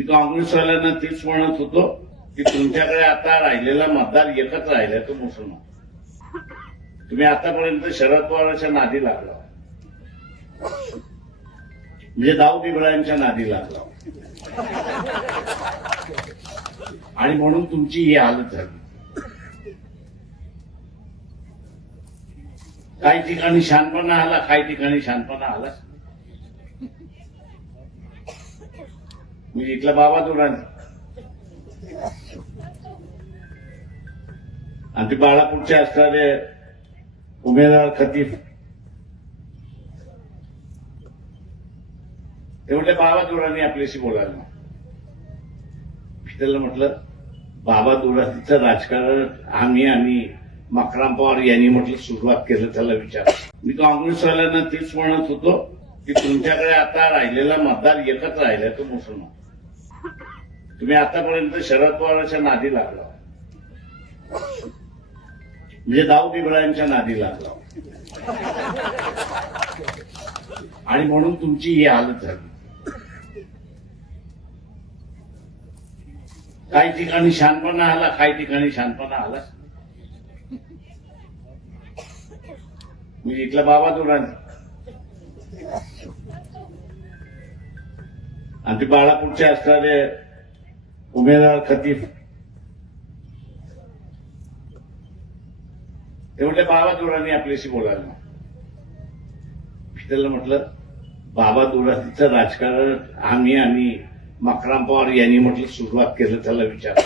मी काँग्रेसवाल्यांना तीच म्हणत होतो की तुमच्याकडे आता राहिलेला मतदार एकच राहिलाय, तो मुसलमान. तुम्ही आतापर्यंत शरद पवारांच्या नादी लागला, म्हणजे दाऊद इब्राहिमच्या नादी लागला, आणि म्हणून तुमची ही हालत झाली. काही ठिकाणी शहाणपणा आला, काही ठिकाणी शहाणपणा आला. मी इथला बाबा दुरानी आणि ते बाळापूरचे असणारे उमेदवार खतीफ, ते म्हटले बाबा दुरानी आपल्याशी बोलायला. मी त्याला म्हटलं बाबा दुरानीचं राजकारण आम्ही आणि मकराम पवार यांनी म्हटलं सुरुवात केलं, त्याला विचार. मी काँग्रेसवाल्यांना तीच म्हणत होतो की तुमच्याकडे आता राहिलेला मतदार एकच राहिलाय, तो मुसलमान. तुम्ही आतापर्यंत शरद पवारांच्या नादी लागला, म्हणजे दाऊद इब्राहिमच्या नादी लागला, आणि म्हणून तुमची ही हालत झाली. काही ठिकाणी शहाणपणा आला, काही ठिकाणी शहाणपणा आला. मी इथला बाबा दुरानी आणि ते बाळापूरचे असणारे उमेदवार खतीफ, ते म्हटले बाबा दुरानी आपल्याशी बोलायला. मी त्याला म्हटलं बाबा दुरानीचं राजकारण आम्ही आणि मकराम पवार यांनी म्हटलं सुरुवात केलं, त्याला विचार.